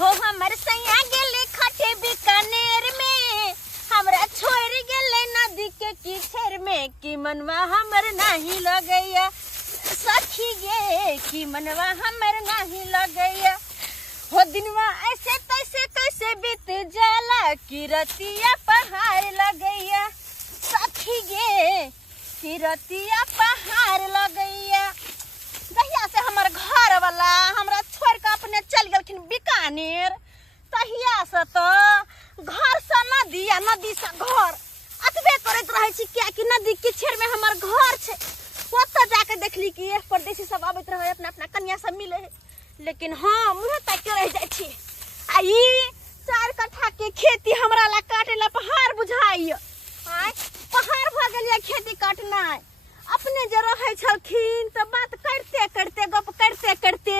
हो हमर सैया गेले खटे बीकानेर में, हमरा छोड़ गेले नदी के कीचड़ में, कि मनवा हमर नहीं लगैया सखी गे, कि मनवा हमर नहीं लगैया। हो दिनवा ऐसे तैसे कैसे बीत जाला, कि रतिया पहाड़ लगैया सखी गे, कि रतिया पहाड़ लगैया। जहिया से हमर घर वाला हमरा छोड़ के अपने चल गलखिन बीकानेर, तहिया से तो घर से नदी या नदी से घर अतबे करत रहे छी, क्या कि नदी के छेड़ में हमर घर छे। ओतऽ जाके देखली कि एक परदेसी सब आबैत रहे अपना अपना कन्या से मिले है, लेकिन हाँ मुँह तक के रह जाय छी। आ ई 4 कट्ठा के खेती हमरा ला काटे ला पहाड़ बुझाइय, आय पहाड़ भ गेलिए खेती काटना। अपने जे रहे छलखिन तो बात करते करते गप करते करते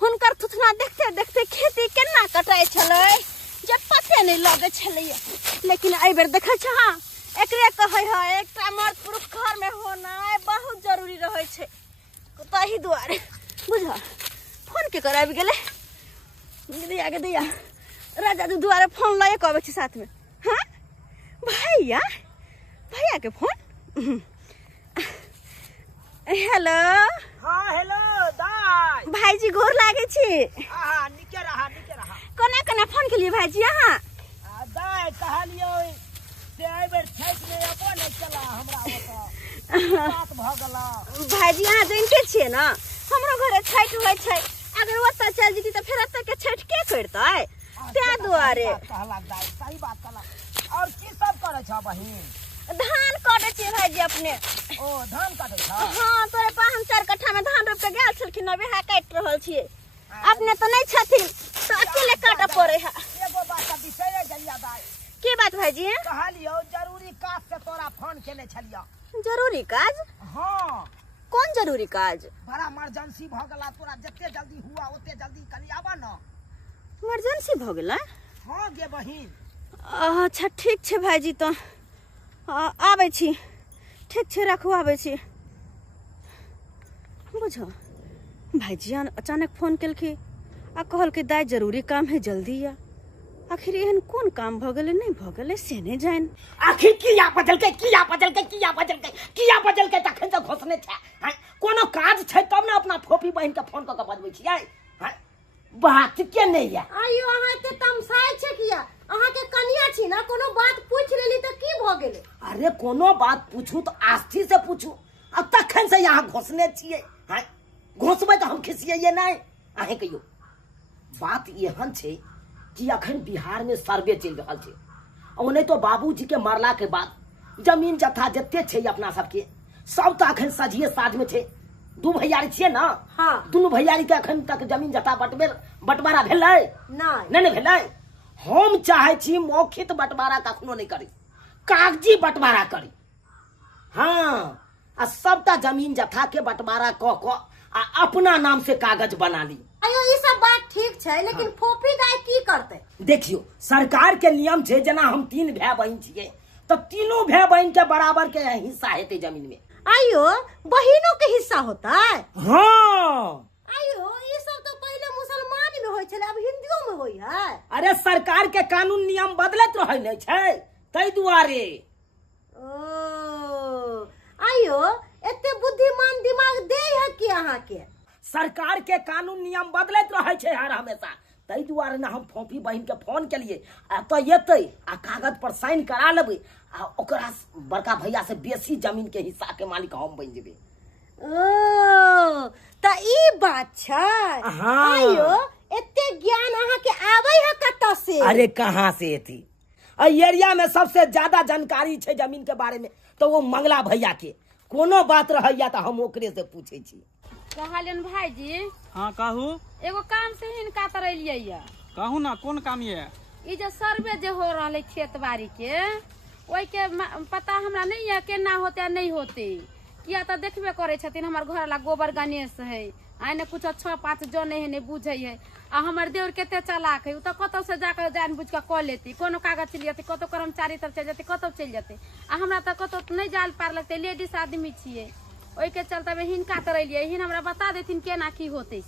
हुनकर थुथना देखते देखते खेती केना कटाई छलै जे पते नहीं लगे छलै। लेकिन एहि बेर देखे छ हाँ एकरे कहे है एकटा मर्द पुरुष घर में होना बहुत जरूरी रहे छे, तही दुआरे बुझ। फोन के कर आबि गेले दिया के दिया राजा जी दुआरे फोन लए के आबै छी साथ में। हाँ भैया भैया के फोन। हेलो हाँ हेलो दाई भाईजी गोर लागे छी। हाँ निके रहा निके रहा। कोना कोना फोन के लिए भाईजी यहाँ दाई कहलियो से एहि बेर छठ में अबो नहीं चला हमरा ओतऽ बात भ गेला। भाईजी यहाँ जानते छिए ना हमरो घरे छठ होय छै, अगर ओतऽ चल जेती त फेर एतऽ के छठ के करतै, ते दुआरे कहला दाई सही बात कहला। और की सब करे छ बहिन? धान काटे छी भाईजी अपने। ओ धान काटे छ? हाँ तोरे पास हम 4 कट्ठा में धान रोप के गेल छलखिन, अबे हा काट रहल छिए। अपने तो नहीं छथिन तो अकेले काटे पड़े है। एगो बात का बिसरे गेलिया दाई। की बात भाईजी? कहलियो जरूरी काज से तोरा फोन केने छलिया। जरूरी काज? हाँ कौन जरूरी काज? बड़ा इमरजेंसी भ गेला, तोरा जते जल्दी हुआ ओते जल्दी कनी आबा न। इमरजेंसी भ गेला? हाँ गे बहिन। अच्छा ठीक छे भाईजी, तो आबै छी। ठीक छे रखू आबै छी। बुझो भाईजी अचानक फोन केलखी आ कहल के दाई जरूरी काम है जल्दी आ। आखिर एहन कोन काम भ गेले नहीं भ गेले से नहीं जान। आखिर किया बदल के तखन से घोषणे छै। हैं कोनो काज छै तब न अपना फोफी बहिन के फोन क के बजबै छियै। हैं बात के नहीं है। आइयो अहाँ ते तमसाय छै किया? अहाँ के कनिया छी ना, कोनो बात पूछ लेली त की भ गेले? अरे कोनो बात पूछू तो आस्थी से पूछू, अब तखन से यहाँ घोषणे छियै। हैं घोषबै तो हम खिसियै नहीं। अहे कहियो बात एहन छै कि अखन बिहार में सर्वे चल रहा है, और नहीं तो बाबूजी के मरला के बाद जमीन जथा जते छै अपना सबके सब तो अखन सजिए साझ में छै। 2 भैयारी छियै ना? हाँ। दुनू भैयारी के अखन तक जमीन जथा बंटवारा भेलै नहीं भेलै। हम चाहे छी मौखिक बंटवारा कखनो नहीं करी, कागजी बंटवारा करी। हाँ आ सबटा जमीन जथा के बंटवारा क आ अपना नाम से कागज बना ली। आइयो ई सब बात ठीक छै, लेकिन फोफी दाई की करते? देखियो सरकार के नियम छै, जना हम 3 भाई बहन छियै तो तीनों भाई बहन के बराबर के हिस्सा हेतै जमीन में। आइयो बहिनों के हिस्सा होता है? हाँ आइयो ई सब तो पहले मुसलमान में होय छले, अब हिंदुओं में होय है। अरे सरकार के कानून नियम बदलत रहै नै छै, तै दुआरे। ओ आइयो एते बुद्धिमान दिमाग दे है कि अहाँ के? सरकार के कानून नियम बदलत रहै छै हर हमेशा, तै दुआरे ना हम फोफी बहिन के फोन केलिए आ तो एतै आ कागज पर साइन करा लेबै आ ओकरा बड़का भैया से बेसी जमीन के हिस्सा के मालिक हम बन जेबै। ओ त ई बात छै। हाँ। आइयो एते ज्ञान अहाँ के आबै है कत से? अरे कहाँ से एथी, एरिया में सबसे ज्यादा जानकारी छै जमीन के बारे में तो वो मंगला भैया के। कोनो बात रहैया तो हम ओकरे से पूछे छी। कहलियन भाईजी। हाँ कहू। एगो काम से हिनका तरलियै या। कहू ना कोन काम ये? ई जे सर्वे जे हो रहले खेत बाड़ी के ओइ के पता हमरा नहीं है केना होते नहीं होते। किया तो देखबे करे छथिन हमर घर ला गोबर गणेश है, आने कुछ 6-5 जने है नहीं बुझे है। आ हमर देवर केते चालाक है, उ तो कतौ से जाकर जान बुझ के क लेती, कोनो कागज चल जाती, कतौ कर्मचारी तर चल जाती, कतौ चल जाते। आ हमरा तो कतौ नहीं जाल पार लगते, लेडीज आदमी छिए, ओइ के चलते में हिनका तरलियै। हिन हमरा बता देथिन केना की होते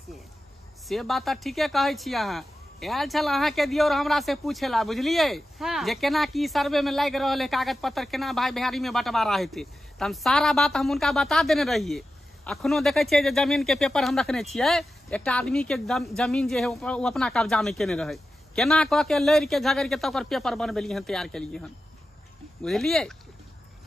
से बात ठीके कहै छी अहाँ। आयल छल अहाँ के दियो हमरा से पूछेला बुझलिए हाँ। जे केना की सर्वे में लाग रहल है कागज पत्र केना भाई बिहारी में बंटवारा हेते त हम सारा बात हम उनका बता देने रहिए। अखनो देखे छियै जे जमीन के पेपर हम रखने छियै एक आदमी के जमीन जे है वो अपना कब्जा में केने रहे केना कह के लड़ के झगड़ के तब पेपर बनबेलिए हन तैयार केलिए हन बुझलिए।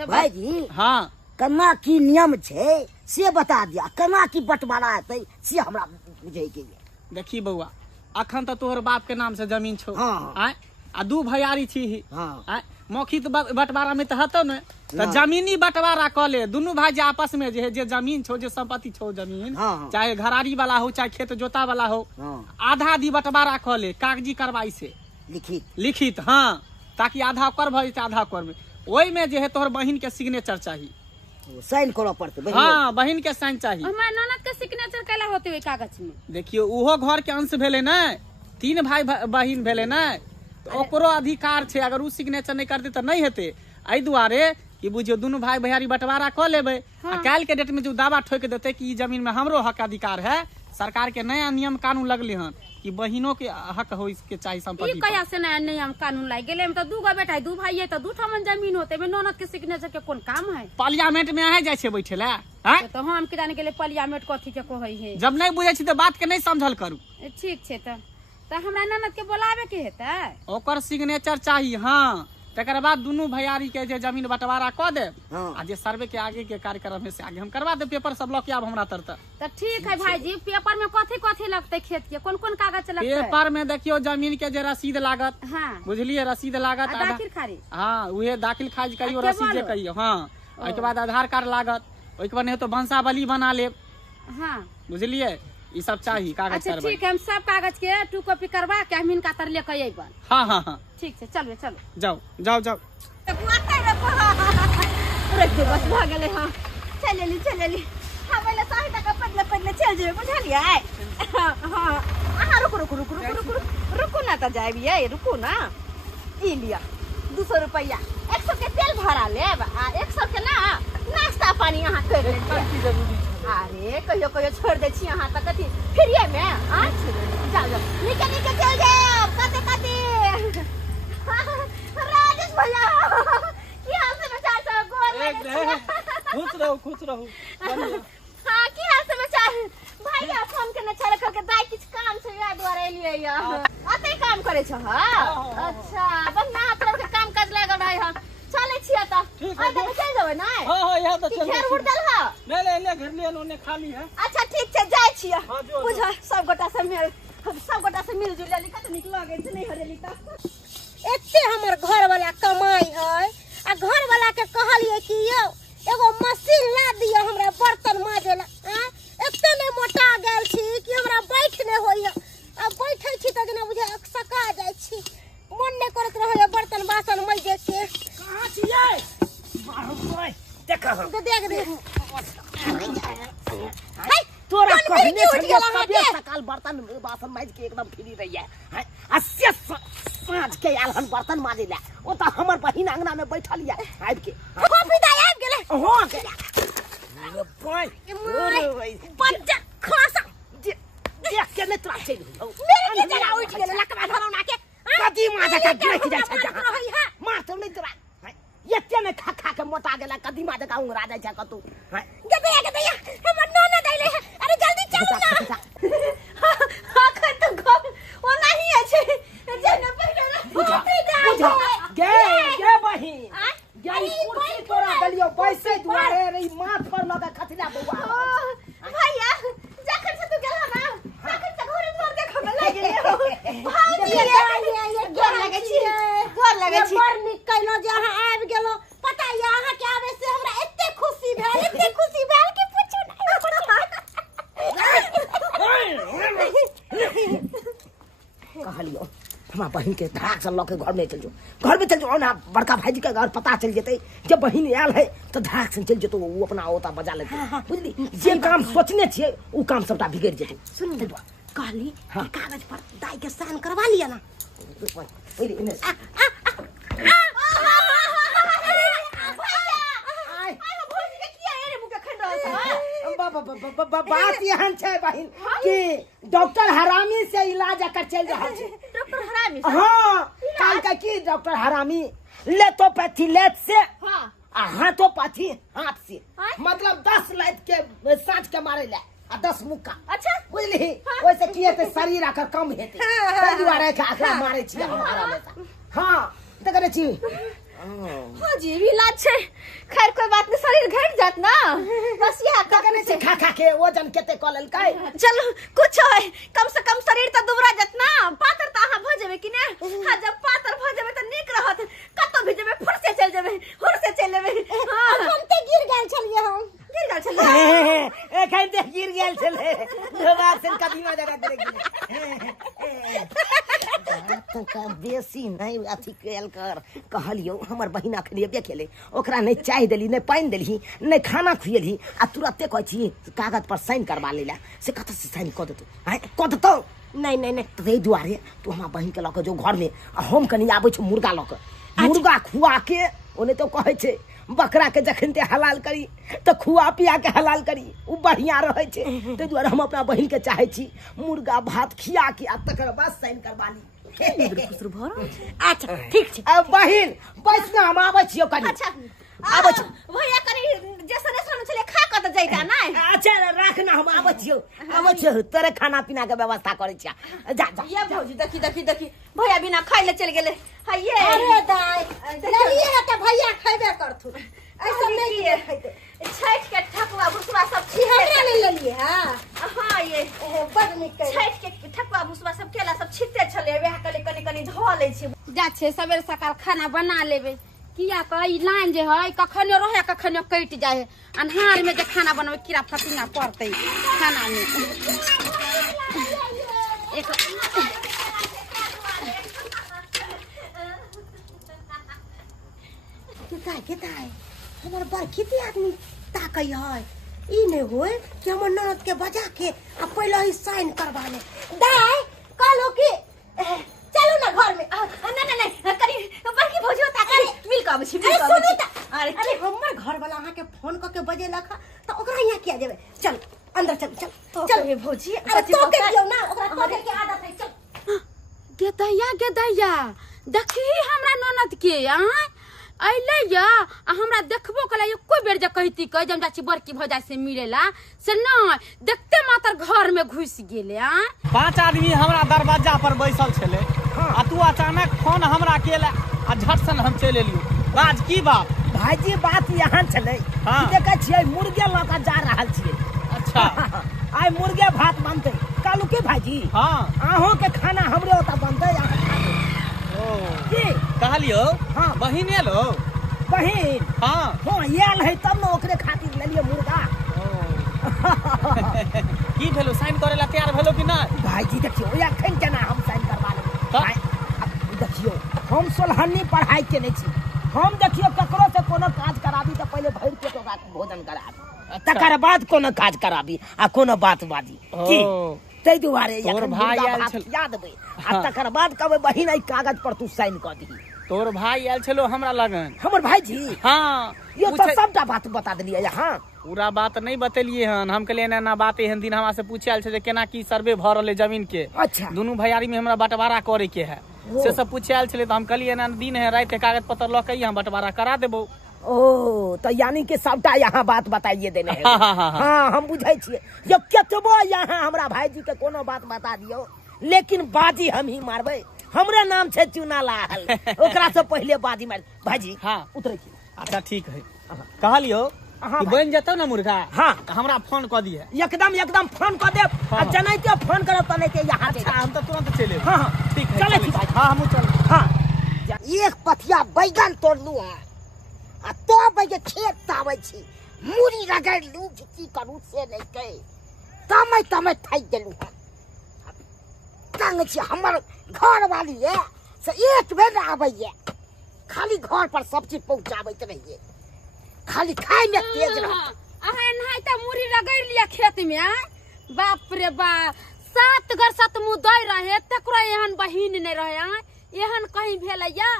भाईजी हाँ केना की नियम छै से बता दिया केना की बंटवारा हेतै से हमरा बुझे के लिए। देखी बउआ अखन तो तोहर बाप के नाम से जमीन छो हाँ। आय आ दू भैयारी छी हाँ। आय मौखिक बंटवारा में तो हतो न तो जमीनी बंटवारा क ले दुनू भाई जे आपस में जे जमीन छो जे संपत्ति छो जमीन हाँ। चाहे घरारी वाला हो चाहे खेत जोता वाला हो हाँ। आधा आधी बंटवारा क ले कागजी कार्रवाई से लिखित हाँ ताकि आधा कर भई आधा कर में ओई में जे है तोहर बहिन के सिग्नेचर चाहिए साइन करऽ पड़तै। हाँ बहिन के साइन चाहिए। हमार ननद के सिग्नेचर कैला होते हुए कागज में देखियो उहो घर के अंश भेले न 3 भाई बहिन भेले न तो ओकरो अधिकार छे अगर उ सिग्नेचर नहीं करते तो नहीं हेते एहि दुआरे कि बुझियो दुनू भाई भैयारी बंटवारा क लेबे आ काल के डेट में जो दावा ठोक देते कि ई जमीन में हमरो हक अधिकार है सरकार के नया नियम कानून लगले हन कि बहिनों के हक हो इसके चाहिए ई संपत्ति कया से नया नियम कानून लाग गेले हम तो दूगो बेटा है दू भाई है तो दू ठमन जमीन होते में ननद के सिग्नेचर के कोन काम है। पार्लियामेंट में आ जाय छे बैठेला हैं तो हम के जाने के लिए पार्लियामेंट कथी के कहै है जब नहीं बुझे छी तो बात के नहीं समझल करू। ठीक छे तो हमरा ननद के बुलावे के हेतै ओकर सिग्नेचर चाहिए हाँ तकर बाद दुनू भैयारी के जे जमीन बंटवारा क दे हाँ। आ जे सर्वे के आगे के कार्यक्रम है से आगे हम करवा दे पेपर सब लऽ के आब हमरा तरत तो ठीक है भाईजी पेपर में कथी कथी लगते खेत के कोन कोन कागज लगते पेपर में देखियो जमीन के जे रसीद लागत हाँ बुझलिए रसीद लागत आ दाखिल खारिज हाँ उहे दाखिल खारिज करियो आ रसीद जे केवल? करियो हाँ ओहिके बाद आधार कार्ड लागत ओहिके बाद नहीं तो वंशावली बना लेब हाँ बुझलिए ई सब चाहिए कागज अच्छा करवाई। ठीक है हम सब कागज के 2 कॉपी करवा के हम इनका तर लेके अइबन। हाँ हाँ हाँ ठीक है चलो चलो जाओ जाओ जाओ बस भ गेले हाँ चलेली हमें सही तक पदले चल जेबे बुझलिए। हाँ अहाँ रुकू ना तो जाए रुकू ना ई लिया 200 रुपया 100 के तेल भरा लेब आ 100 के ना नाश्ता पानी अहाँ कर लेब। अरे कहियो छोड़ दे छी अहाँ तक कथी फ्रीए में आ जाओ नीचे चल जाओ कते राजेश भैया की हाल समाचार सब गोर खुश रहो हाँ की हाल समाचार भैया फोन करने छले के दाई किछ काम छै या द्वारा एलिए या अते काम करे छ हां अच्छा बस ना तरफ के काम काज लागल रहे हम चले छिए त आ देख चल जेबै ना। हाँ यहाँ तो चल घेर उड़ दल हा ले घर ले ओने खाली है। अच्छा ठीक छै जाय छिए हाँ, जो, बुझ सब गोटा से मिल जुल ली कत निक लागे छै नहीं हरेली त एते हमर घर वाला कमाई है आ घर वाला के कहलिए कि यो एगो मशीन ला दियो हमरा बर्तन माजे ला एते ने मोटा गेल छी कि हमरा बैठ ने होइया आ बैठै छी त जेना बुझे सका जाय छी मन ने करत रहय बर्तन बासन माजे के। कहां छियै मारो कोई देखा देख तोरा कौन कहने मिर्गी उठ से गेल अहाँ के? सकाल बर्तन बासन माज के एकदम फ्री रही है अस्से साँझ के आयल हन बर्तन माजे ला ओ त हमर बहिन अंगना में बैठल या आबि के कॉफी दाई आबि गेले हो गेला अरे भाई पंचा खासा देख के ने तोरा चल मेरे के जगह उठ गेले लकवा धरौना के कदी माजा का देख जा छ रहै है मार तो नहीं तोरा एते में खा के मोटा गेला कदी माजा का उंगरा जाय छ कतू गदया हमर नाना दैले है अरे जल्दी चल ना आखर तो घर वो नहीं है जेने बैठल गे बहिन गई कुर्सी तोरा दलियो बैसे दुआरे रे माथ पर लगा खथिला बउआ भैया जखन से तू गेला ना तखन से घरे द्वार देख में लाग गेले भाई ये गोर लगे छी बड़ निक कहलो जे अहाँ आबि गेलो पता ये अहाँ के आवे से हमरा एते खुशी भेल कि पूछो कहलियो हमार बहिन के धाक से लके घर में चल जो ना बड़का भाईजी के घर पता चल जेते जब बहिन आयल है तो धाक से चल जेतो वो अपना ओता बजा लेते बुझली जे काम सोचने छिए उ काम सबटा बिगड़ जेते सुन कहली कागज पर दाई के साइन करवा लिया ना पहले इने बात यहाँ छे बहिन कि डॉक्टर हरामी से इलाज अकर चल रहा है। डॉक्टर हरामी से? हाँ काल का की डॉक्टर हरामी लेटोपैथी लेट से हाँ हाथोपैथी हाथ से हाँ? मतलब 10 लाइट के सांच के मारे ले आ 10 मुक्का अच्छा बुझली वैसे किए ते शरीर आकर कम हेते ताहि दुआरे के आकरा मारे छी हमारा लेता हां त करे छी हाँ जी भी इलाज छे खैर कोई बात नहीं शरीर घट जात ना बस यह कने से खा खा के वजन केते क लेल काय चलो कुछ है कम से कम शरीर त दुबरा जत ना पातर त अहाँ भ जेबे कि ने हां जब पातर भ जेबे त नीक रहत कतो भी जेबे फुर से चल जेबे हुर से चल जेबे हां हम ते गिर गेल छलिए हम गिर गेल छले एखन ते गिर गेल छले दोबार से कदीमा जगह करे तो का बेसी नहीं अथी केल कर कहलियो हमर बहिना के लिए देखेले ओकरा नहीं चाय देली नहीं पानी देली नहीं खाना खुएली आ तुरंते कहै छी कागज पर साइन करवा लेला से कत से साइन क देतो हां क देतो नहीं नहीं नहीं तै दुआरे तू हमरा बहिन के लक जो घर में हम कनी आबै छ मुर्गा लक मुर्गा खुआ के ओने तो कहै छै बकरा के जखन ते हलाल करी तो खुआ पिया के हलाल करी उ बढ़िया रहे छे तै दुआरे हम अपना बहिन के चाहै छी मुर्गा भात खिया के आ तकर बाद साइन करवा ली खुसरू भर अच्छा ठीक छै अब बहिन बस ना हम आबै छियो कनी अच्छा आबै छी भैया कनी जैसे ने चले खा क त जाइता ना अच्छा राख ना हम आबै छियो तेरे खाना पीना के व्यवस्था करै छिया जा जा ये भौजी देखी देखी देखी भैया बिना खाइ ले चल गेले हाय अरे दाई ललिए त भैया खैबे करथु ऐसा नहीं ये खैते छठ के ठकुआ भुसवा सब छी हमरा ले ललिए हां हां ये बड नीक कर छठ के ठकुआ भुसवा सब केला सब छिते छले वेह कले कनी कनी ध ले छी जा छे सवेरे सकाल खाना बना लेबे किया त ई लाइन जे है कखनो रहे कखनो कट जाए है अन्हार में जे खाना बनवे कीड़ा फतिंगा पड़ते खाना में एक किताय हमर बरखिती आदमी ताकै है ई ने होय कि हमर ननद के बजा के आ पहले ही साइन करवा ले दाई कहलो कि चलो ना घर में नहीं नहीं करी बड़की भौजी होता करी मिल का बची अरे सुनी त अरे अरे हमर घर वाला अहाँ के फोन क के बजे लखा त ओकरा यहाँ किया देबे चल अंदर चल चल चल हे भौजी अरे तो के दियो ना ओकरा तो के आदत है चल गे दैया देखी हमरा ननद के अइले या हमरा देखबो कला कोई बेर जे कहती कह जम जाची बड़की भौजा से मिलेला से न देखते मातर घर में घुस गेले 5 आदमी हमरा दरवाजा पर बैसल छले आ तू अचानक फोन हमरा केला आ झट सन हम चल एलियो बाज की बात भाईजी बात यहाँ चले हाँ। देखे छियै मुर्गे लका जा रहल छियै अच्छा आइ मुर्गे भात बनते कालू के भाईजी हां अहों के खाना हमरे ओता बनते ओ की कहलियो हाँ। बहिन एलो बहिन हां हां आयल है तब न ओकरे खातिर लेलिए मुर्गा की भेलो साइन करेला तैयार भेलो कि ना भाईजी देखियो एखन केना हम साइन करवा लेब तब? देखियो हम सोलहनी पढ़ाई केने छी हम देखियो ककरो से कोनो काज कराबी त पहले भर के ओकरा भोजन कराबी तकर बाद कोनो काज कराबी आ कोनो बात बाजी की तै दुआरे तोर भाई आयल छल याद देबै आ तकर बाद कहबै बहिन आई कागज पर तू साइन क दही तोर भाई आयल छलो हमरा लगन हमर भाईजी हां ये तो सबटा बात बता देलिए यहाँ पूरा बात नहीं बतेलिए हन हम कहलिए ना बात एहन दिन हमरा से पूछल छै जे केना की सर्वे भ रहले जमीन के अच्छा दोनों भैयारी में हमरा बंटवारा करे के है से सब पूछल छले त हम कहलिए ना दिन है रात कागज पत्र ल के हम बंटवारा करा देबो ओ तो यानी कि सबटा यहाँ बात बताइए देने है हाँ, हाँ। हाँ हम बुझे छिए जो केतबो यहाँ हमरा भाईजी के कोनो बात बता दियो लेकिन बाजी हम ही मारबे हमरे नाम छे चुना लाल ओकरा से पहले बाजी मार भाईजी हाँ उतरे छी अच्छा ठीक है कहलियो कि बन जतौ ना मुर्गा हाँ हमरा फोन क दिए एकदम फोन कर दे हाँ। जनाइते फोन करब त नहीं यहाँ अच्छा हम तो तुरंत चले हाँ हाँ ठीक है चले छी भाई हां हम चल हाँ एक पथिया बैगन तोड़लू है आ तो बैगे खेत तावे छी मुरी रगड़ लू की करू से नहीं कहे तमे थाक गेलू है तंग छी हमर घर वाली है से एक बेर आबैए खाली घर पर सब चीज पहुंचाबैत रहिए खाली खाए में तेज रह अहे नहीं त मुरी रगड़ लिया खेत में बाप रे बा 7 घर 7 मुंह दई रहे तकरो एहन बहिन नहीं रहे एहन कहीं भेलैया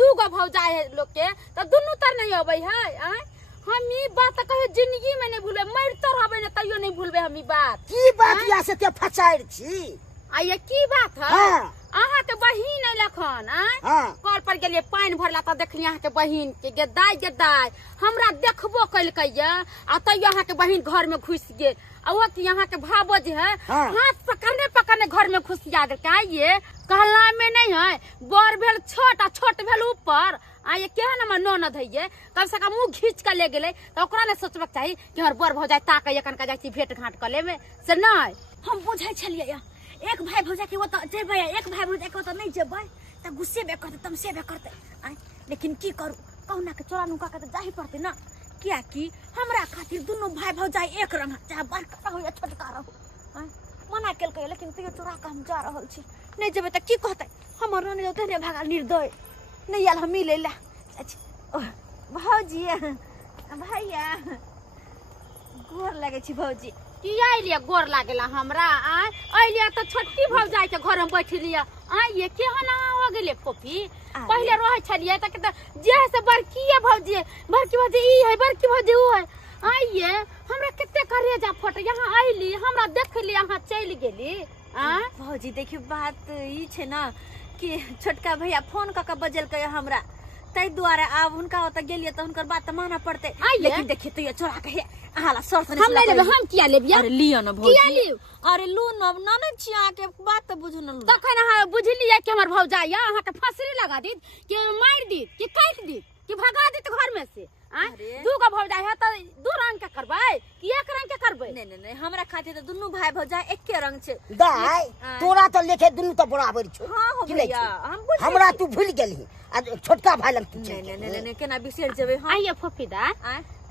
2 गो भौजाई है लोग के त दुनू तर नहीं अबै है हम ई बात कहियो जिंदगी में नहीं भूलबे, मरते रहबे न तइयो नहीं भूलबे हम ई बात। की बात या से ते फसाइर छी? आ ये की बात है? हाँ। अहाँ के बहिन अइलखन हाँ। कल पर गेलिए पानी भरला त देखली अहाँ के बहिन के गेदाय हमरा देखबो कइलकै ये आ तइयो अहाँ के बहिन घर में घुस गेल। आ वो कि यहाँ के भाबो जे है हाँ। हाथ पकड़ने घर में घुसिया दे का ये कहला में नहीं है। बड़ भेल छोट आ छोट भेल ऊपर। आ ये केहन हमर ननद है ये कम से कम मुंह घींच के ले गेले त ओकरा ने सोचबक चाही कि हमर बड़ भौजाई ताकै कन का जाइ छी भेट घाट कले में से नहीं। हम बुझै छलियै या एक भाई भौजा के ओत जेबै, एक भाई भौजा के ओत नहीं जेबै त गुस्से बे करते, तमसे बे करते। लेकिन की करू, कहुना के चोरा नुका के त जाही पड़ते ना। क्या कि हमरा खातिर दुनु भाई भौजाई एक रंग, चाहे बड़का हो या छोटका रहो। मना केलकै लेकिन तैयो चोरा के हम जा रहल छी। नहीं जेबै त की कहतै हमर ननद ओते ने भागा निर्दय नहीं आयल हम मिलै ला। भौजी भैया गोर लगे छी भौजी। कि आइलिया गोर लागेला हमरा आइलिया त छोटकी भौजाई के घर में बैठलिया। ये केहन हो गेले पोपी? पहले रहे छलिए त जे से बड़की भौजी ई है, बड़की भौजी ऊ है। आइए हमरा कितने करेजा फट यहाँ आइली, हमरा देखली अहाँ चल गेली। भौजी देखियो बात ई छे ना कि छोटका भैया फोन क के बजल के हमरा, तै दुआरे आब हुनका ओत गेलिए त हुनकर बात माना पड़ते। लेकिन देखिए तो ये चोरा के आहाला सर से हम ले लेबे, हम किया लेबिया? अरे लियो न भौजी, किया लियो? अरे लू न ननद छिया के बात त बुझ न। तखन अहाँ बुझलिए कि हमर भौजाई अहाँ के फांसी लगा दी कि मार दी कि काट दी कि भगा दी घर में से। दूगो भौजाई है त दू रंग के करबै कि एक रंग के करबै? नहीं हमरा खातिर त दुनु भाई भौजाई एके रंग छे। दाई तोरा तो लेखे दुनु तो बराबर छौ। हां हो कि नहीं भैया छौ? हम बुझ हमरा तू भूल गेली आ छोटका भाई लग तू चल गेली। नहीं केना बिसर जेबै हम। आइए फफीदा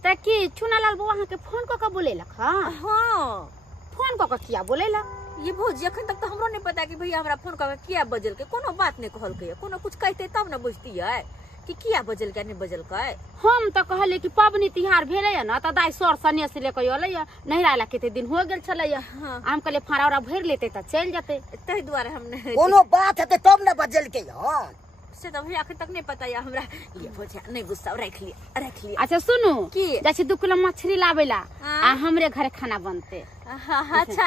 त कि चुनालाल बउआ अहाँ के फोन क के बोलेलक? हां हां फोन क के किया बोलेला? ये भौजी अखन तक तो हमरो नहीं पता कि भैया हमरा फोन करके किया बजल के। कोनो बात नहीं कहल के, कोनो कुछ कहते तब न बुझती है कि किया बजल के नहीं बजल के। हम तो कहले कि पबनी तिहार भेले न त दाई सर सने से लेके अलै नहिरा ला केते दिन हो गेल छलै। हम कहले फाड़ा भर लेते त चल जते, तै दुआरे हम नहीं। कोनो बात है तब न बजल के हां से तो भैया अखन तक नहीं पता या हमरा। ये भौजी नहीं गुस्सा रख लिया। अच्छा सुनु की? जैसे 2 किलो मछली लावेला आ हमरे घरे खाना बनते। अच्छा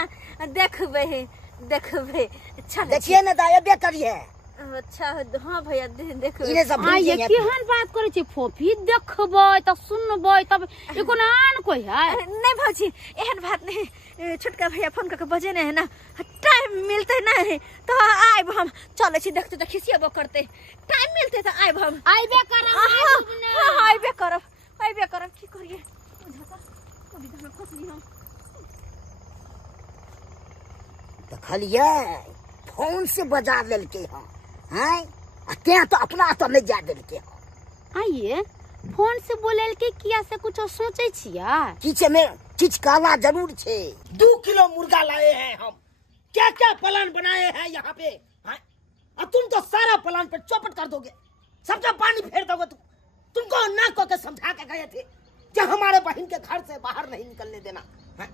देखबे चल देखिए न दाई बे करिए। अच्छा हां भैया देखबे। इने सब भूल ये गए। केहन बात करे छी फोफी? देखबै त सुनबै तब ई कोनो आन कोई है? नहीं भौजी एहन बात नहीं। छोटका भैया फोन करके बजे नहीं है ना, टाइम मिलते नहीं तो आइब हम। चले छी देखते तो खिसियबो करते, टाइम मिलते तो आइब हम। आइबे करब। हां आइबे करब की करिए बुझाता अभी तो हम फसली हम। देखलिए फोन से बजा लेलके हैं हैं तो अपना तो नहीं जा देलके। आइए फोन से बोलेल के किया से कुछ सोचे छिया? किछ में किछ काला जरूर छे। 2 किलो मुर्गा लाए हैं हम, क्या क्या प्लान बनाए हैं यहाँ पे हैं? और तुम तो सारा प्लान पे चौपट कर दोगे, सबका पानी फेर दोगे। तुमको ना को के समझा के गए थे कि हमारे बहन के घर से बाहर नहीं निकलने देना है।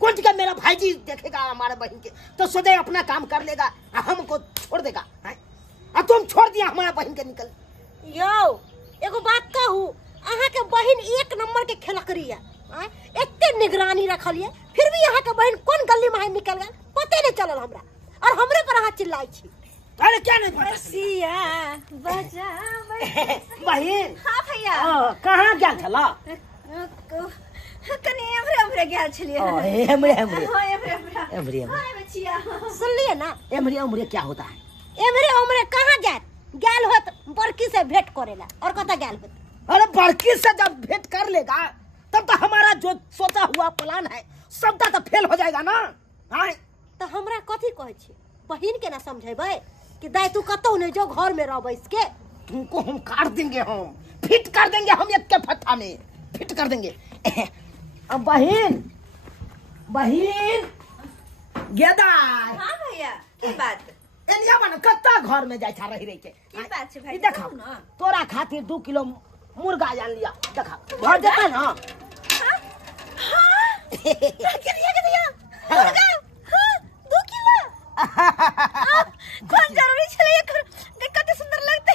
कुछ का मेरा भाईजी देखेगा हमारे बहन के तो सोचे अपना काम कर लेगा, हमको छोड़ देगा है? और तुम छोड़ दिया हमारा बहन के निकल। यो एगो बात कहू, अहाँ के बहन एक नंबर के खेलकरी है। एते निगरानी रखलिए फिर भी अहाँ के बहन कौन गली में निकल गया पते नहीं चलल हमरा, और हमरे पर अहाँ चिल्लाई छी। अरे क्या नहीं पता सिया बजा बहन? हां भैया कहाँ गया छला? कने हमरे गेल छलिए। हमरे हमरे बचिया सुनलिए ना, हमरे क्या होता है? एमरे उमरे कहाँ गैल होत बड़की से भेंट करेला और कता गैल होत? अरे बड़की से जब भेंट कर लेगा तब तो हमारा जो सोचा हुआ प्लान है सबका तो फेल हो जाएगा ना। हाँ तो हमरा कथी कहे छी, बहिन के ना समझेबै कि दाई तू कतौ नहीं जो घर में रह बैस के। तुमको हम काट देंगे, हम फिट कर देंगे, हम एक के फट्टा में फिट कर देंगे। अब बहन गेदा हां भैया की बात? एलिया मन कत्ता घर में जाय छा रही के की बात छे भाई? देखा तोरा खातिर 2 किलो मुर्गा जान लिया, देखा भर देता ना। हां के दिया मुर्गा? हां 2 किलो कौन जरूरी छले एकर कते सुंदर लगते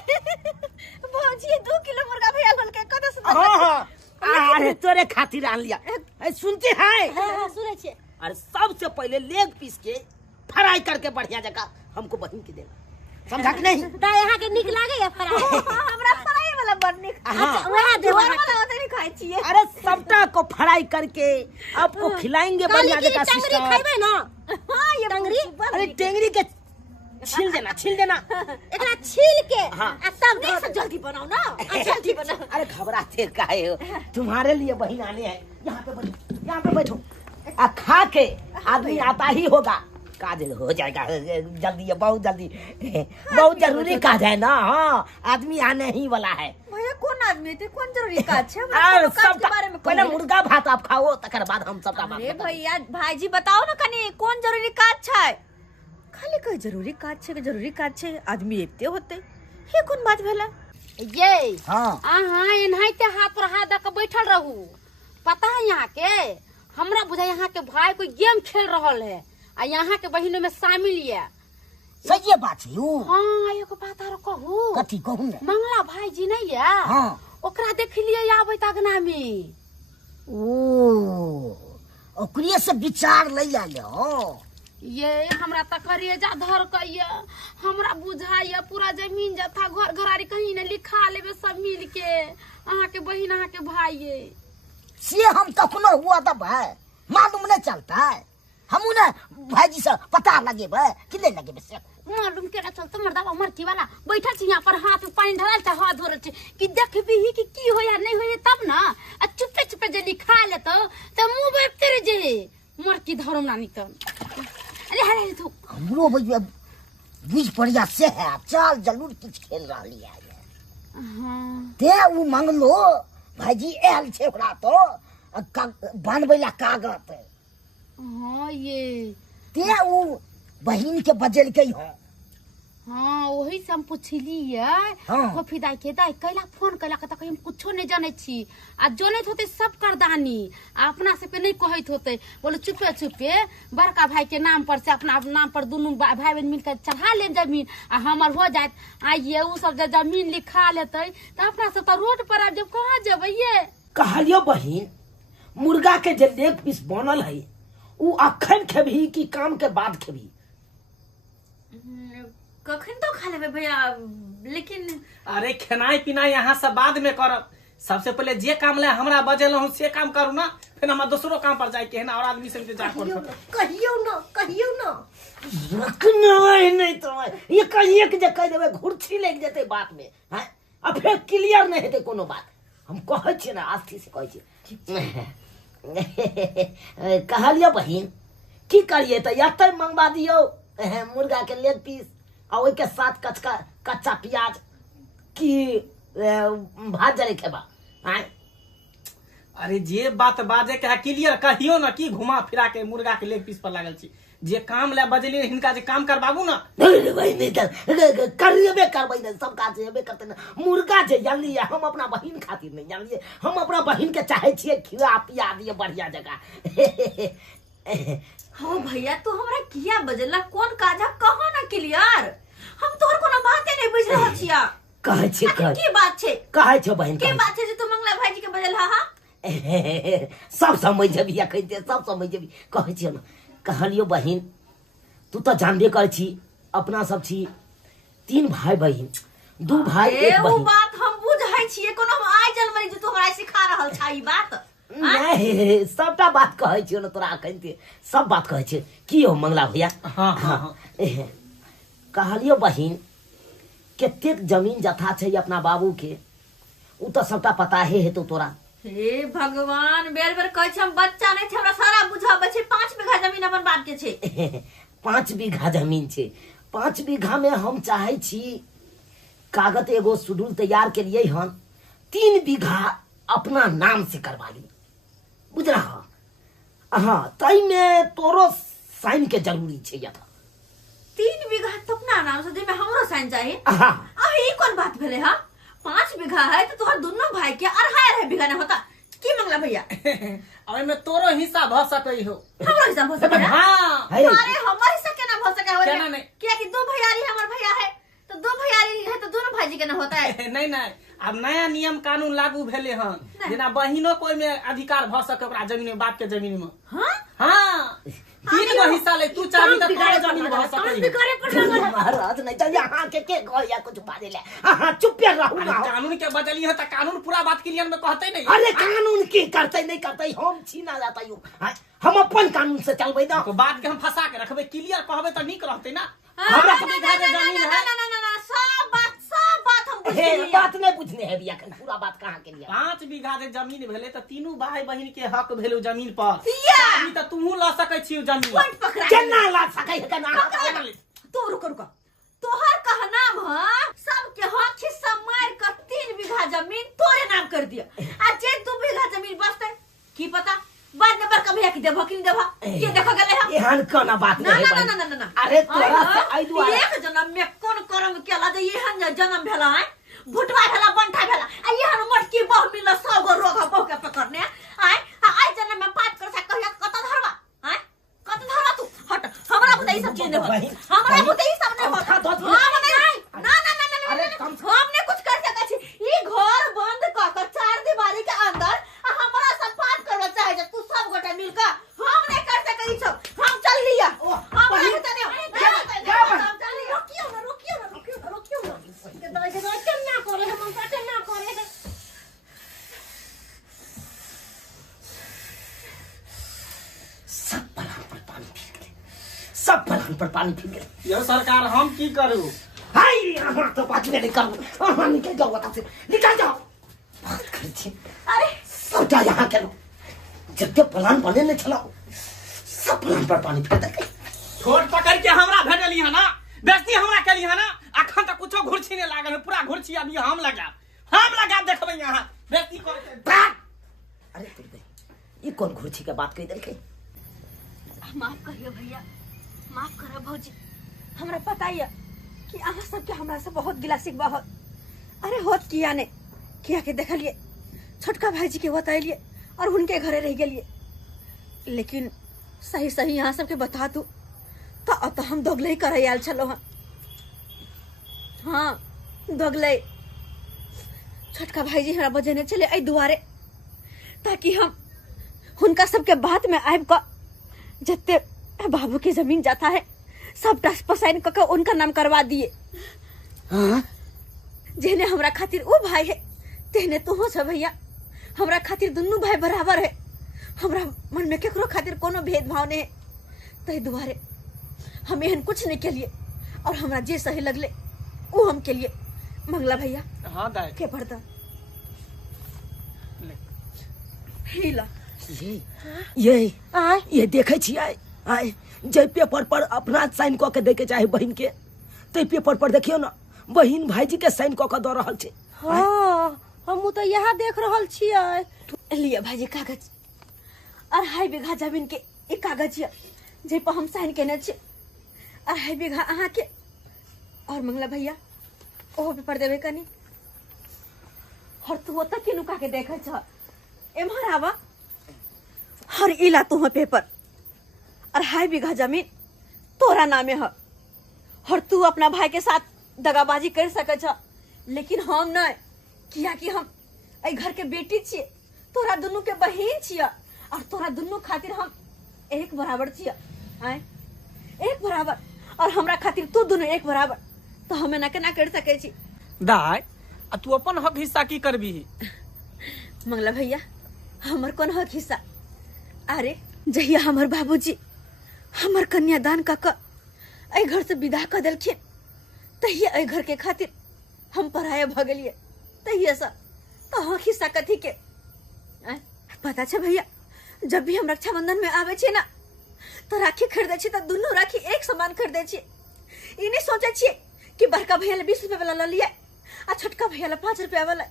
भौजी। 2 किलो मुर्गा भैया लोल के कते सुंदर। हां अरे तोरे खातिर आन लिया। सुनते हैं? हाँ, सुने छियै। अरे सबसे पहले लेग पीस के फ्राई करके बढ़िया जगह हमको बहन के देना, समझा कि नहीं? ता यहाँ के निक लागे या फ्राई? हमरा फ्राई वाला बड़ निक। अच्छा वहाँ दे वाला होते नहीं खाई छिए। अरे सबटा को फ्राई करके आपको खिलाएंगे बढ़िया जगह टंगरी सिस्टर। खाइबे ना? हां ये टंगरी? अरे टेंगरी के छील देना, छील देना। एकरा छील के हाँ। आ तब नहीं सब जल्दी बनाओ ना, जल्दी बनाओ। अरे घबराते काहे हो? तुम्हारे लिए बहन आने हैं। यहाँ पे बैठो, यहाँ पे बैठो। आ खा के आदमी आता ही होगा, काज हो जाएगा जल्दी, है बहुत जल्दी, बहुत जरूरी काज है ना। हाँ, आदमी आने ही वाला है। भैया कौन आदमी थे, कौन जरूरी काज है? अरे काज के सबटा बारे में पहले कहिए। मुर्गा भात आप खाओ, तकर बाद हम सबटा बात अरे बताएं। भैया भाईजी बताओ ना कनी कौन जरूरी काज छै? खाली कई जरूरी काज छै के जरूरी काज छै, आदमी एते होते। ये कौन बात भेला? ये हाँ अहाँ एनाहिते हाथ पर हाथ दे के बैठल रहू। पता है यहाँ के हमरा बुझा यहाँ के भाई कोई गेम खेल रहल है आ यहाँ के बहिनों में शामिल है। सही बात है यू। हाँ एगो बात और कहू, कथी कहूँ ने? मंगला भाई जी नहीं है, हाँ। ओकरा देखलिए आबे अगना में। ओ ओकरे से विचार ले लो। ये हमरा तक करेजा धर के ये हमरा बुझाइए पूरा जमीन जथा घर घरारी कहीं ने लिखा लेबे सब मिल के, अहाँ के बहिन अहाँ के भाई ये। से हम कखनो हुआ तब है मालूम नहीं चलता है। हम उन्हें भाईजी से पता लगेबे कि नहीं लगेबे से मालूम केना चलते मर्दावा मरकी वाला बैठल छी यहाँ पर हाथ में पानी ढाल छ हाथ धरल छी कि देखबी ही कि की होया नहीं होया तब ना आ चुपे चुपे जे लिखा लेतो त मुंह पे तेरे जे मरकी धरम ना निकल। अरे अरे तू हमरो बीच पड़िया से है चाल जरूर कुछ खेल रहा लिया है। हां ते उ मंगलो भाईजी आयल छे ओकरा तो बनबैला कागज। हां ये ते उ बहिन के बजल के हो। हाँ वही से हम पूछलिए हाँ। कॉफी दाई के दाई कैला फोन कैला के हम कुछो नहीं जाने छी आ जानत होते सब करदानी अपना से पे नहीं कहत होते बोले चुपे चुपे बड़का भाई के नाम पर से अपना नाम पर दोनों भाई बहन मिलकर चढ़ा ले जमीन आ हमर हो जात आइए उ सब जमीन लिखा लेते तो अपना सब तो रोड पर आ जब कहाँ जेबै ये। कहलियो बहिन मुर्गा के जे लेग पीस बनल है उ अखन खेबही कि काम के बाद खेबही? कखन तो खा लेबे भैया, लेकिन अरे खेनाई पिनाई यहाँ से बाद में करब। सबसे पहले जे काम ले हमरा बजल हूँ से काम करू ना, फिर हम दूसरो काम पर जाए के ना और आदमी से इंतजार करू। कहियो ना रखना नहीं तो ये कहिए कि जे कह देबे घुरछी लग जेते बात में हैं अब फिर क्लियर नहीं हेते कोनो बात। हम कहै छी ना आस्थी से कहै छी। कहलियो बहिन की करिए तो या तो मंगवा दियो मुर्गा के लेग पीस और ओके साथ कच्चा प्याज की भात जरे खेबा हैं। अरे जे बात बाजे के क्लियर कहियो ना कि घुमा फिरा के मुर्गा के लेग पीस पर लागल छी। जे काम ले बजलिए हिनका जे काम करबाबू ना भाई नहीं करिए करबै ना सब काज हेबे करते ना। मुर्गा जे जानलिए हम अपना बहिन खातिर नहीं जानलिए, हम अपना बहिन के चाहे छिए खिया पिया दिए बढ़िया जगह। हाँ भैया तू हमरा किया बजला कौन काजा कहो ना क्लियर, हम तोहर कोनो बाते नहीं बुझ रहल छिया। कहै छी की बात छे, कहै छो बहिन की बात छे जे तू मंगला भाईजी के बजल हा? सब समझ जेबी या कहते सब समझ जेबी। कहै छी ना कहलियो बहिन तू तो जानबे कर छी अपना सब छी 3 भाई बहिन 2 भाई ए 1 वो बहिन। बात हम बुझै छिए, कोनो आइ जल मरी जे तू हमरा सिखा रहल छा ई बात। नहीं सबटा बात कहै छियो ना तोरा कहते सब बात कहै छी। की हो मंगला भैया? हाँ हाँ कहलियो बहिन केतेक जमीन जथा छै अपना बाबू के उ तो सबटा पता है तो तोरा। हे भगवान बेर बेर कहै छी हम बच्चा नहीं छे, हमरा सारा बुझाबे छै। 5 बीघा जमीन अपन बाप के छे। 5 बीघा जमीन छे। 5 बीघा में हम चाहे छी कागज एगो शेड्यूल तैयार के लिए हन 3 बीघा अपना नाम से करवा ली, बुझ रहा? हाँ तई में तोरो साइन के जरूरी छे या 3 बीघा तो अपना नाम से जेमे हमरो साइन चाहिए। हाँ अब ई कौन बात भेले हा? 5 बीघा है तो तोहर दोनों भाई के 2.5 बीघा न होता की मंगला भैया? अरे में तोरो हिस्सा भ सकई हो। हमरो हिस्सा हो सके? हाँ है रे। अरे हमर हिस्सा केना हो सके? हो केना नहीं? क्या कि 2 भैयारी हमर भैया है तो 2 भैयारी है तो दोनों भाईजी के ना होता है। नहीं नहीं अब नया नियम कानून लागू भेले हन जेना बहिनो कोई में अधिकार भ सके ओकरा जमीन में, बाप के जमीन में। हाँ 3 गो हिस्सा ले, तू चाही त तोरे जमीन भ सके। महाराज नहीं चाहिए यहाँ के गया कुछ बारे ले। हाँ चुप रहू ना। कानून के बदली है त कानून पूरा बात क्लियर में कहते नहीं। अरे कानून की करते नहीं करते हम छीना जाता हूँ। हम अपन कानून से चलबे ना। तो बात के हम फंसा के रखबे, क्लियर कहबे त नीक रहते ना। हमरा ना, कभी ना, घर में ना, जमीन ना, है। ना, ना, ना, ना, सब बात हम हे बुझलिए। बात नहीं पूछने है बिया के, पूरा बात कहाँ के लिए। 5 बीघा के जमीन भेले त तीनों भाई बहिन के हक भेलो जमीन पर। या। चाही त तूहू ल सकै छी जमीन। कोन पकड़ा केना ला सके है केना। तो रुक तोहर कहना ह सबके हक हिस्सा मार कर 3 बीघा जमीन तोरे नाम कर दिया। आ जे 2 बीघा जमीन बचते की पता बाद में बड़का भैया की देबो कि नहीं देबो, के देखो गेले हम। एहन कोना बात ना नहीं ना है ना ना ना ना। अरे तोरा से आई दुआरे एक जन्म में कौन कर्म केला जे एहन जन्म भेला है, भुटवा भेला बंठा भेला आ एहन मटकी बहु मिला 100 गो रोग बहु के पकड़ने आई जन्म में पाप कर से कहिया कत धरवा कत धरवा तू हट। हमरा बुते ई सब चीज नहीं होत, हमरा बुते ई सब नहीं होत। हम नहीं ना ना ना ना अरे हम नहीं कुछ कर सकै छी। ई घर बंद क के 4 दीवारी के अंदर हमरा सब पाप करवा चाहे जे तू सब गोटा मिल के हम नहीं कर सकै ई सब। हम चल लिया हम नहीं होता नहीं हम चल लिया। रोकियो ना के दवाई के वचन ना करे हम वचन ना करे। सब पलान पर पानी फिर गए, सब पलान पर पानी फिर गए। ये सरकार हम की करू? हाय यहाँ तो बात नहीं करो। हाँ निकल जाओ बता से, निकल जाओ। बात कर छी। अरे सबटा यहाँ के लो जते प्लान बने नहीं चलाओ, सब प्लान पर पानी फेर दे। छोट पकड़ के हमरा भेजली है ना, बेइज्जती हमरा केली है ना। अखन तक कुछो घुरछी नहीं लागल है, पूरा घुरछी अभी हम लगा देखबे यहाँ बेइज्जती करते। अरे तेरे ये कौन घुरछी के बात कह देलके। माफ करियो भैया, माफ करो भौजी। हमरा पता है कि अहाँ सबके हमरा से बहुत गिला शिकवा होत। अरे होत किया ने किया के देखलिए छोटका भाईजी के बताइलिए और उनके घरे रह गेलिए। लेकिन सही सही यहाँ सबके बता दू तो हम दोगले ही करे आयल चलो। हाँ दोगले छोटका भाईजी हमरा बजेने चले आई दुआरे ताकि हम उनका सबके बात में आब का जत्ते बाबू की जमीन जाता है सब पसाइन कके उनका नाम करवा दिए। हाँ जेने हमरा खातिर वो भाई है तेने तू हो भैया। हमरा खातिर दोनों भाई बराबर है। हमरा मन में केकरो खातिर कोनो भेदभाव नहीं है। तै दुआरे हम एहन कुछ नहीं के लिए और हमरा जे सही लगले वो हम के लिए। मंगला भैया हाँ दाई के पर्दा हिला ये देखे छियै आय जे पेपर पर अपना साइन क के दे के चाहे बहिन के, ते पेपर पर देखियो ना बहिन भाईजी के साइन क के द रहल छै। हाँ हम तो यहाँ देख रहल छियै। लिए भाईजी कागज 2.5 बीघा जमीन के एक कागज है जे पर हम साइन केने छी। 2.5 बीघा अहाँ के और मंगला भैया ओहो पेपर देवे कनी। और तू ओत के नुका के देखे छ एम्हर आवा हर इला तू पेपर 2.5 बीघा जमीन तोरा नामे है और तू अपना भाई के साथ दगाबाजी कर सके छ। लेकिन हम नहीं, किया कि हम ए घर के बेटी छिए, तोरा दोनों के बहन छिए और तोरा दोनों खातिर हम एक बराबर छिए। आए एक बराबर और हमरा खातिर तू दोनों एक बराबर, तो हमें ना केना कर सके छी। दाई आ तू अपन हक हिस्सा की करबी? मंगला भैया हमर कौन हक हिस्सा? अरे जहिया हमर बाबूजी हमर कन्यादान क ए घर से विदा क देलखिन तहिया ए घर के खातिर हम पराया भ गेलिए। तहिया से तो हक हिस्सा कथी के पता छ भैया। जब भी हम रक्षाबंधन में आवे छी ना तो राखी खरीदे छी तो दोनों राखी एक समान खरीदे छी। ई नहीं सोचे छी कि बड़का भैया ले 20 रुपया वाला ल लिया आ छोटका भैया ले 5 रुपया वाला।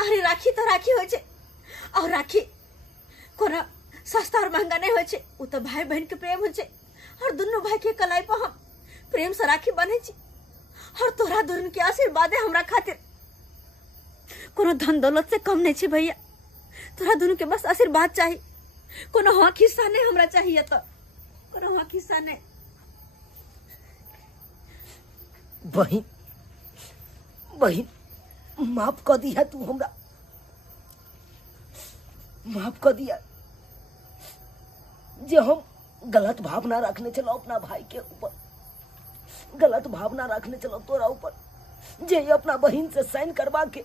अरे राखी तो राखी होय छे और राखी कोनो सस्ता और महंगा नहीं होय छे। उ तो भाई बहन के प्रेम होय छे और दोनों भाई के कलाई पर हम प्रेम से राखी बने छी। और तोरा दोनों के आशीर्वाद है हमरा खातिर कोनो धन दौलत से कम नहीं छे भैया। तोरा दोनों के बस आशीर्वाद चाहिए, कोनो हक हिस्सा नहीं हमरा चाहिए। तो कोनो हक हिस्सा नहीं। बहिन बहिन माफ कर दिया तू हमरा, माफ कर दिया जे हम गलत भावना रखने चलो अपना भाई के ऊपर, गलत भावना रखने चलो तोरा ऊपर, जे ये अपना बहन से साइन करवा के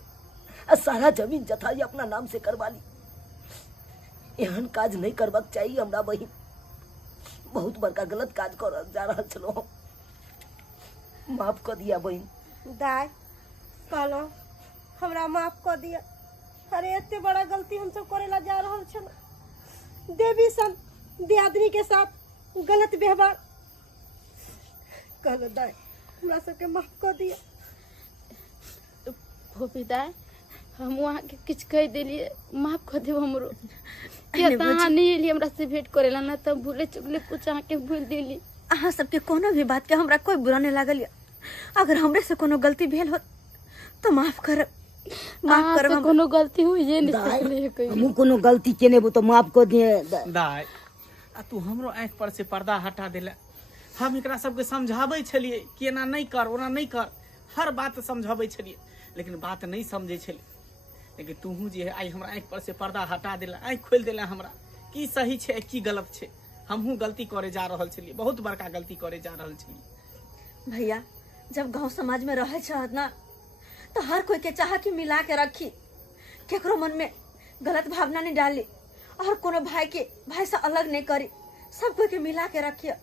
सारा जमीन जथा ये अपना नाम से करवा ली। एहन काज नहीं करवा चाहिए हमरा बहन, बहुत बड़का गलत काज कर जा रहा चलो हम, माफ कर दिया बहन। दाय कहलो हमरा माफ कर दिया। अरे इतने बड़ा गलती हम सब करेला जा रहा छल, देवी सन दियादनी के साथ गलत व्यवहार कहलो दाय हमरा सबके माफ कर दिया। भोपी दाय हम वहाँ के कुछ कह दिलिए, माफ कर देव हमरो। या तहाँ नहीं एली हमरा से भेंट करेला ना, तब भूले चुगले कुछ अहाँ के भूल दिली। अहाँ सबके कोनो भी बात के हमरा कोई बुरा नहीं लागल। अगर हमरे से कोनो गलती भेल हो तो माफ कर, माफ कर। कोनो गलती हुई ये नहीं हम कोनो गलती केने वो तो माफ कर दिए। दाय आ तू हमरो आँख पर से पर्दा हटा देला। हम एकरा सबके समझाबै छलिए कि एना नहीं कर, ओना नहीं कर, हर बात समझाबै छलिए, लेकिन बात नहीं समझे छलिए। लेकिन तूहू जे है आई हमरा आँख पर से पर्दा हटा देला, आँख खोल देला हमरा की सही छे की गलत छे। हमहू गलती करे जा रहल छलिए, बहुत बड़का गलती करे जा रहल छलिए। भैया जब गांव समाज में रहे छहत ना तो हर कोई के चाह कि मिला के रखी, केकरो मन में गलत भावना नहीं डाली और कोनो भाई के भाई से अलग नहीं करी, सब कोई के मिला के रखिए,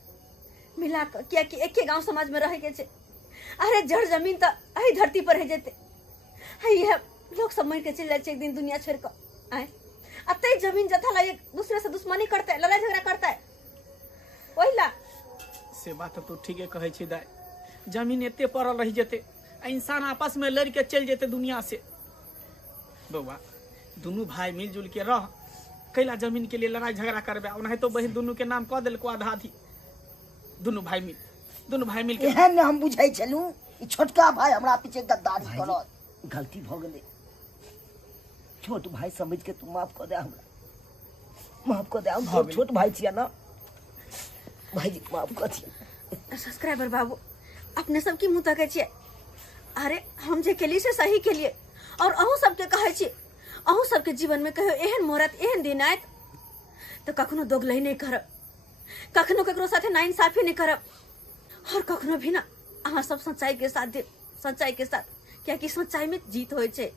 मिला कर क्या कि एक गांव समाज में रहे के छे। अरे जड़ जमीन तो अही धरती पर है जेते, ये लोग सब मर के चल जाए एक दिन दुनिया छोड़ कर आए, अतः जमीन जथा ला एक दूसरे से दुश्मनी करता है, लड़ाई झगड़ा करता है। ओहिला से बात तो ठीक है कहे छी दाय, जमीन एते पड़ल रह जेते, इंसान आपस में लड़ के चल जेते दुनिया से। बउआ दोनों भाई मिलजुल के रह, कैला जमीन के लिए लड़ाई झगड़ा करबे, ओनाहे तो बहन दोनों के नाम कह देलको आधा आधी। दोनों भाई मिल के एहन हम बुझाई छलू ई छोटका भाई हमरा पीछे गद्दारी करत, गलती भ गेलै। छोट भाई समझ के तू माफ कर दे हमरा, माफ कर दे। हम छोट भाई छिया ना भाई जी, माफ कर दिया। सब्सक्राइबर बाबू अपने सबकी मुँह तकै छियै। अरे हम जे केली से सही केलिए और अहूँ सबके कहै छी, अहूँ सबके जीवन में कहियो एहन मुहूर्त एहन दिन आयत तो कखनो दोगलई नहीं करब, कखनो ककरो साथे नाइंसाफी नहीं करब, और कखनो भी ना अहाँ सब सच्चाई के साथ देब, सच्चाई के साथ, क्या कि सच्चाई में जीत होय छै।